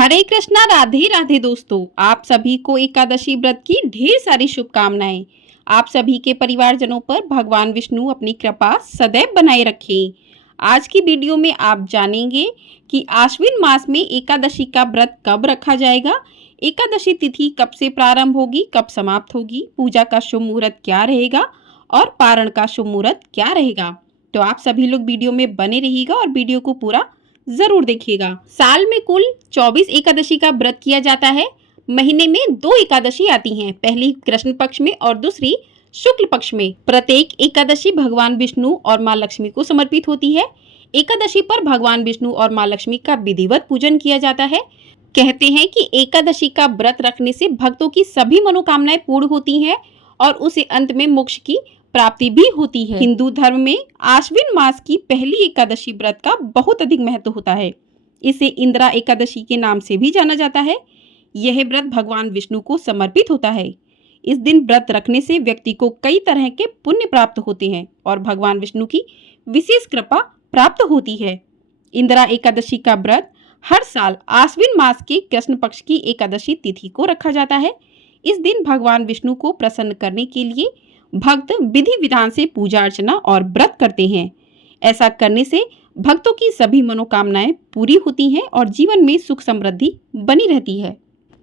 हरे कृष्णा, राधे राधे दोस्तों। आप सभी को एकादशी व्रत की ढेर सारी शुभकामनाएं। आप सभी के परिवारजनों पर भगवान विष्णु अपनी कृपा सदैव बनाए रखें। आज की वीडियो में आप जानेंगे कि आश्विन मास में एकादशी का व्रत कब रखा जाएगा, एकादशी तिथि कब से प्रारंभ होगी, कब समाप्त होगी, पूजा का शुभ मुहूर्त क्या रहेगा और पारण का शुभ मुहूर्त क्या रहेगा। तो आप सभी लोग वीडियो में बने रहिएगा और वीडियो को पूरा जरूर देखिएगा। साल में कुल 24 एकादशी का व्रत किया जाता है। महीने में 2 एकादशी आती हैं, पहली कृष्ण पक्ष में और दूसरी शुक्ल पक्ष में। प्रत्येक एकादशी भगवान विष्णु और माँ लक्ष्मी को समर्पित होती है। एकादशी पर भगवान विष्णु और माँ लक्ष्मी का विधिवत पूजन किया जाता है। कहते हैं कि एकादशी का व्रत रखने से भक्तों की सभी मनोकामनाएं पूर्ण होती हैं और उसे अंत में मोक्ष की प्राप्ति भी होती है। हिंदू धर्म में आश्विन मास की पहली एकादशी व्रत का बहुत अधिक महत्व होता है। इसे इंदिरा एकादशी के नाम से भी जाना जाता है। यह व्रत भगवान विष्णु को समर्पित होता है। इस दिन व्रत रखने से व्यक्ति को कई तरह के पुण्य प्राप्त होते हैं और भगवान विष्णु की विशेष कृपा प्राप्त होती है। इंदिरा एकादशी का व्रत हर साल आश्विन मास के कृष्ण पक्ष की एकादशी तिथि को रखा जाता है। इस दिन भगवान विष्णु को प्रसन्न करने के लिए भक्त विधि विधान से पूजा अर्चना और व्रत करते हैं। ऐसा करने से भक्तों की सभी मनोकामनाएं पूरी होती हैं और जीवन में सुख समृद्धि बनी रहती है।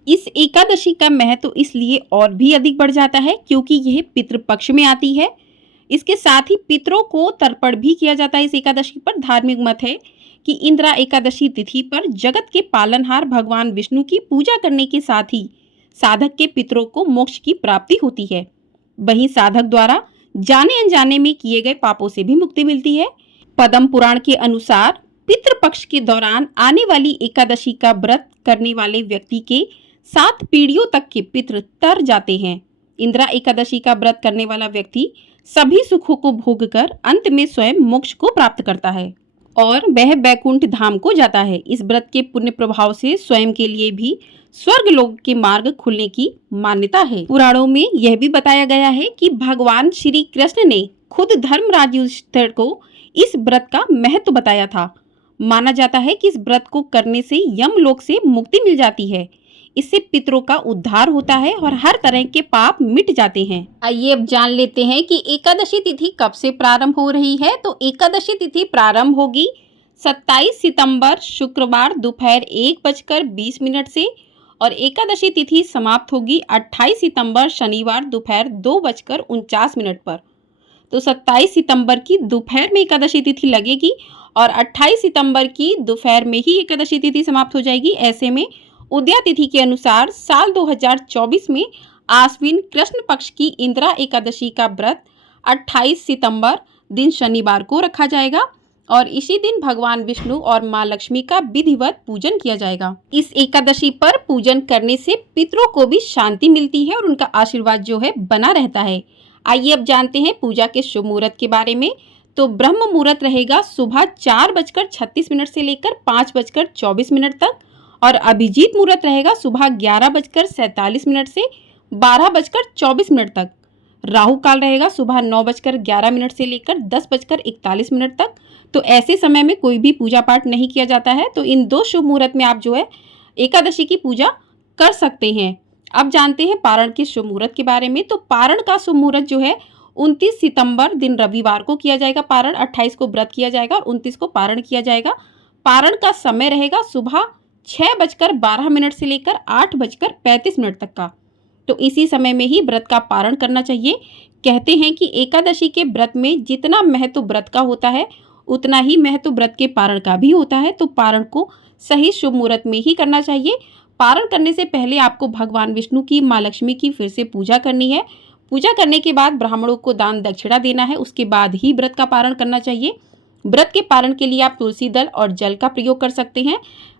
इस एकादशी का महत्व इसलिए और भी अधिक बढ़ जाता है क्योंकि यह पितृपक्ष में आती है। इसके साथ ही पितरों को तर्पण भी किया जाता है। इस एकादशी पर धार्मिक मत है कि इंदिरा एकादशी तिथि पर जगत के पालनहार भगवान विष्णु की पूजा करने के साथ ही साधक के पितरों को मोक्ष की प्राप्ति होती है। वहीं साधक द्वारा जाने अनजाने में किए गए पापों से भी मुक्ति मिलती है। पद्म पुराण के अनुसार पितृपक्ष के दौरान आने वाली एकादशी का व्रत करने वाले व्यक्ति के 7 पीढ़ियों तक के पितृ तर जाते हैं। इंदिरा एकादशी का व्रत करने वाला व्यक्ति सभी सुखों को भोग कर अंत में स्वयं मोक्ष को प्राप्त करता है और वह बैकुंठ धाम को जाता है। इस व्रत के पुण्य प्रभाव से स्वयं के लिए भी स्वर्ग लोक के मार्ग खुलने की मान्यता है। पुराणों में यह भी बताया गया है कि भगवान श्री कृष्ण ने खुद धर्मराज युधिष्ठिर को इस व्रत का महत्व बताया था। माना जाता है कि इस व्रत को करने से यमलोक से मुक्ति मिल जाती है। इससे पितरों का उद्धार होता है और हर तरह के पाप मिट जाते हैं। आइए अब जान लेते हैं कि एकादशी तिथि कब से प्रारंभ हो रही है। तो एकादशी तिथि प्रारंभ होगी 27 सितंबर शुक्रवार दोपहर 1:20 से और एकादशी तिथि समाप्त होगी 28 सितंबर शनिवार दोपहर 2:49 पर। तो 27 सितंबर की दोपहर में एकादशी तिथि लगेगी और 28 सितंबर की दोपहर में ही एकादशी तिथि समाप्त हो जाएगी। ऐसे में उदया तिथि के अनुसार साल 2024 में आश्विन कृष्ण पक्ष की इंदिरा एकादशी का व्रत 28 सितंबर दिन शनिवार को रखा जाएगा और इसी दिन भगवान विष्णु और माँ लक्ष्मी का विधिवत पूजन किया जाएगा। इस एकादशी पर पूजन करने से पितरों को भी शांति मिलती है और उनका आशीर्वाद जो है बना रहता है। आइए अब जानते हैं पूजा के शुभ मुहूर्त के बारे में। तो ब्रह्म मुहूर्त रहेगा सुबह 4:36 से लेकर 5:24 तक और अभिजीत मुहूर्त रहेगा सुबह 11:47 से 12:24 तक। राहु काल रहेगा सुबह 9:11 से लेकर 10:41 तक। तो ऐसे समय में कोई भी पूजा पाठ नहीं किया जाता है। तो इन 2 शुभ मुहूर्त में आप जो है एकादशी की पूजा कर सकते हैं। अब जानते हैं पारण के शुभ मुहूर्त के बारे में। तो पारण का शुभ मुहूर्त जो है 29 सितंबर दिन रविवार को किया जाएगा पारण। 28 को व्रत किया जाएगा और 29 को पारण किया जाएगा। पारण का समय रहेगा सुबह 6:12 से लेकर 8:35 तक का। तो इसी समय में ही व्रत का पारण करना चाहिए। कहते हैं कि एकादशी के व्रत में जितना महत्व व्रत का होता है उतना ही महत्व व्रत के पारण का भी होता है। तो पारण को सही शुभ मुहूर्त में ही करना चाहिए। पारण करने से पहले आपको भगवान विष्णु की, माँ लक्ष्मी की फिर से पूजा करनी है। पूजा करने के बाद ब्राह्मणों को दान दक्षिणा देना है। उसके बाद ही व्रत का पारण करना चाहिए। व्रत के पारण के लिए आप तुलसी दल और जल का प्रयोग कर सकते हैं।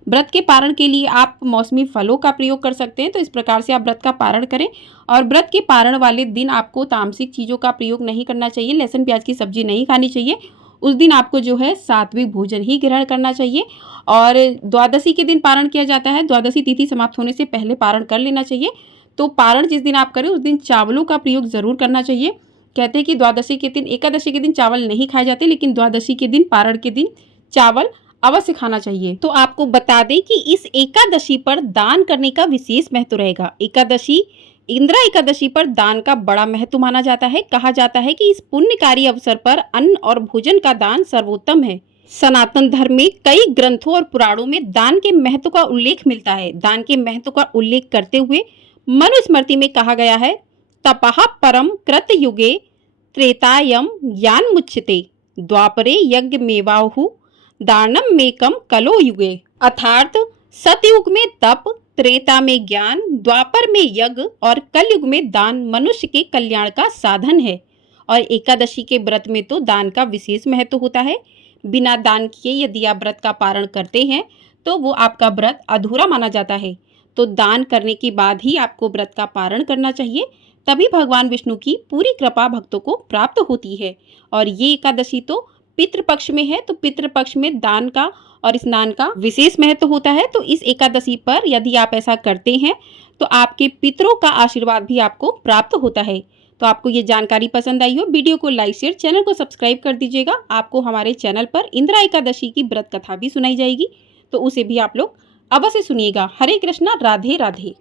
व्रत के पारण के लिए आप मौसमी फलों का प्रयोग कर सकते हैं। तो इस प्रकार से आप व्रत का पारण करें और व्रत के पारण वाले दिन आपको तामसिक चीज़ों का प्रयोग नहीं करना चाहिए। लहसुन प्याज की सब्जी नहीं खानी चाहिए। उस दिन आपको जो है सात्विक भोजन ही ग्रहण करना चाहिए। और द्वादशी के दिन पारण किया जाता है। द्वादशी तिथि समाप्त होने से पहले पारण कर लेना चाहिए। तो पारण जिस दिन आप करें उस दिन चावलों का प्रयोग ज़रूर करना चाहिए। कहते हैं कि द्वादशी के दिन, एकादशी के दिन चावल नहीं खाए जाते, लेकिन द्वादशी के दिन, पारण के दिन चावल अवश्य खाना चाहिए। तो आपको बता दें कि इस एकादशी पर दान करने का विशेष महत्व रहेगा। एकादशी इंदिरा एकादशी पर दान का बड़ा महत्व माना जाता है। कहा जाता है कि इस पुण्यकारी अवसर पर अन्न और भोजन का दान सर्वोत्तम है। सनातन धर्म में कई ग्रंथों और पुराणों में दान के महत्व का उल्लेख मिलता है। दान के महत्व का उल्लेख करते हुए मनुस्मृति में कहा गया है, तपः परम कृत युगे त्रेतायम ज्ञान मुच्यते द्वापरे यज्ञ मेवाहु दानम मेकम कलो युगे। अर्थात सतयुग में तप, त्रेता में ज्ञान, द्वापर में यज्ञ और कलयुग में दान मनुष्य के कल्याण का साधन है। और एकादशी के व्रत में तो दान का विशेष महत्व होता है। बिना दान किए यदि आप व्रत का पारण करते हैं तो वो आपका व्रत अधूरा माना जाता है। तो दान करने के बाद ही आपको व्रत का पारण करना चाहिए, तभी भगवान विष्णु की पूरी कृपा भक्तों को प्राप्त होती है। और ये एकादशी तो पितृपक्ष में है, तो पितृपक्ष में दान का और स्नान का विशेष महत्व होता है। तो इस एकादशी पर यदि आप ऐसा करते हैं तो आपके पितरों का आशीर्वाद भी आपको प्राप्त होता है। तो आपको ये जानकारी पसंद आई हो, वीडियो को लाइक शेयर, चैनल को सब्सक्राइब कर दीजिएगा। आपको हमारे चैनल पर इंदिरा एकादशी की व्रत कथा भी सुनाई जाएगी, तो उसे भी आप लोग अवश्य सुनिएगा। हरे कृष्णा, राधे राधे।